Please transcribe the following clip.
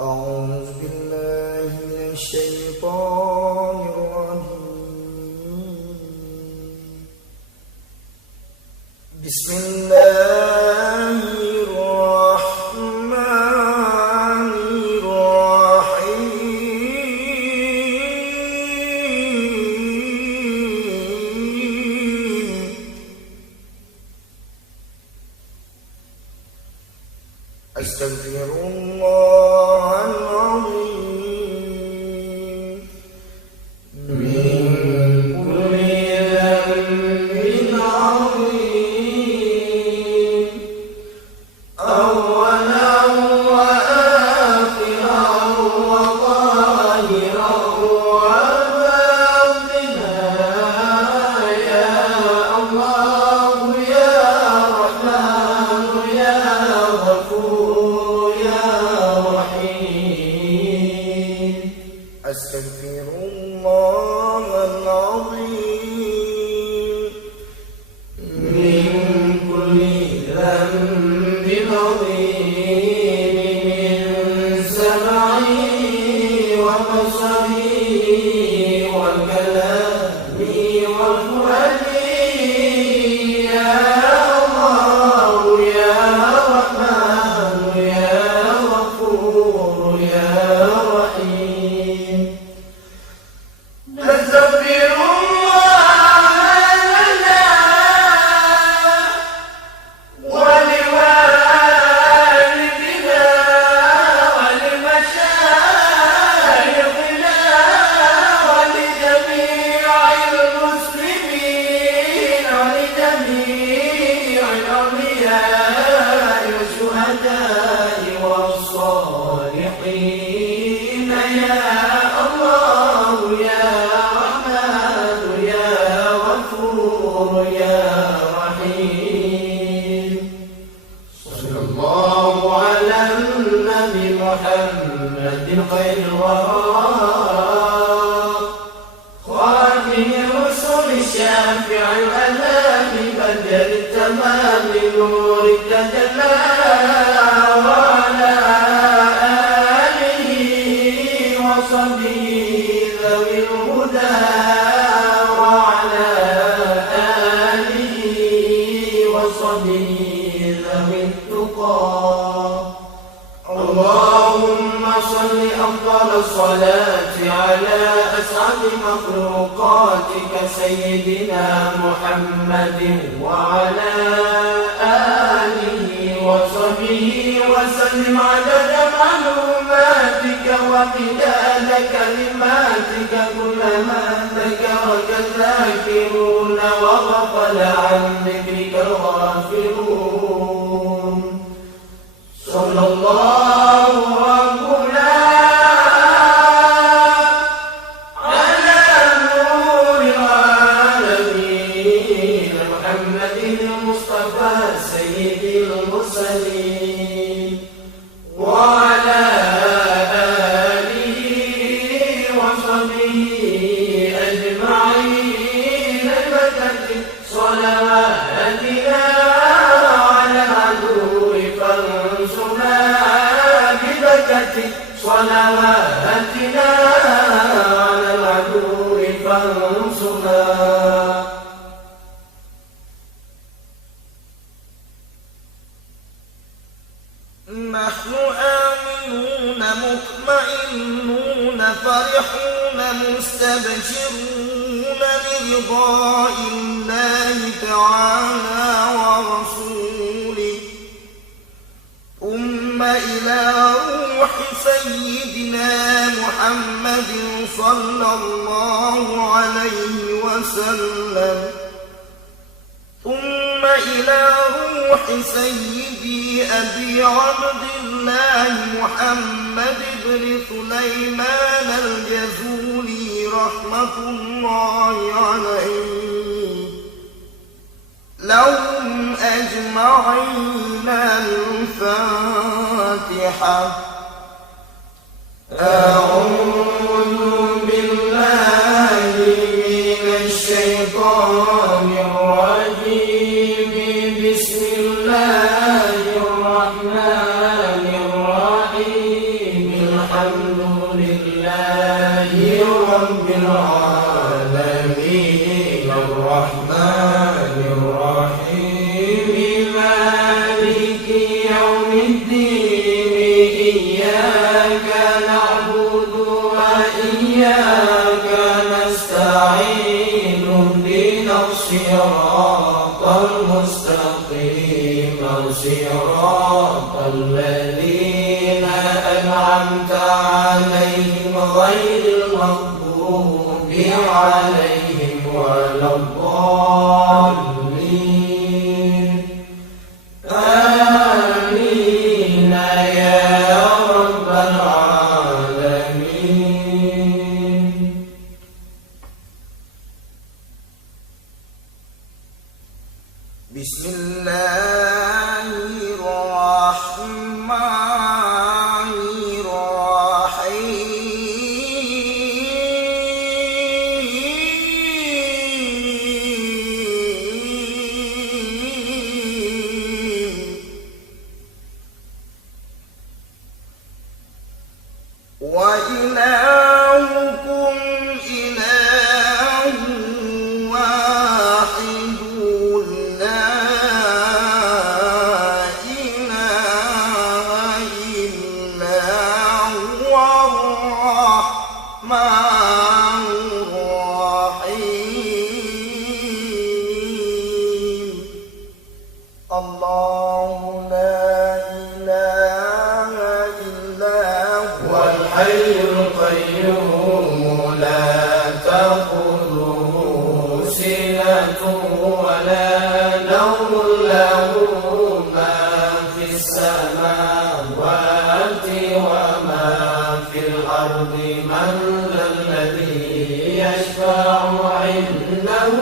أعوذ بالله من الشيطان الرجيم. بسم الله الرحمن الرحيم. أستغفر الله العظيم من كل ذنب عظيم، أولا وآخرا وظاهرا وباطنا، يا الله يا رحمن يا غفور يا رحيم. أستغفر الله العظيم من كل ذنب عظيم، من سمعي وبصري وكلامي وفؤادي، يا الله يا رحمن يا غفور يا رحيم. نستغفر الله لنا ولوالدنا ولمشايخنا ولجميع المسلمين ولجميع الأولياء والشهداء والصالحين، يا الله يا رحمن يا غفور يا رحيم. صلى الله على النبي محمد خير الورى، خاتم الرسل الشافع الأنام، بدر التمام نور التجلى، وعلى آله وصحبه ذوي الهدى، وعلى آله وصحبه ذوي التقى. اللهم صل أفضل الصلاة على أسعد مخلوقاتك سيدنا محمد، وعلى آله وصحبه وسلم عدد معلوماتك ومداد كلماتك، كلما ذكرك الذاكرون وغفل عن ذكرك الغافلون. صلى الله ربنا على نور العالمين محمد المصطفى سيد المرسلين، وعلى آله وصحبه أجمعين، المدد صلواتنا على العدو فانصرنا ببركة صلواتنا على العدو فانصرنا. نحن آمنون مطمئنون فرحون مستبشرون برضاء الله تعالى ورسوله، ثم إلى روح سيدنا محمد صلى الله عليه وسلم، ثم إلى روح سيدي أبي عبد الله محمد بن سليمان الجزولي رحمة الله عليه، لهم أجمعين الفاتحة. أعوذ بالله من الشيطان الرجيم، بسم الله الرحمن الرحيم. الحمد لله رب العالمين الرحمن الرحيم مالك يوم الدين إياك نعبد وإياك نستعين اهدنا الصراط المستقيم صراط الذين أنعمت عليهم غير المغضوب عليهم ولا الضالين آمين يا رب العالمين. بسم الله الرحمن الرحيم وإلهكم إله واحد لا إله إلا هو الرحمن الرحيم. الله لا إله إلا هو الحي القيوم لا تأخذه سنة ولا نوم له ما في السماوات وما في الأرض من ذا الذي يشفع عنده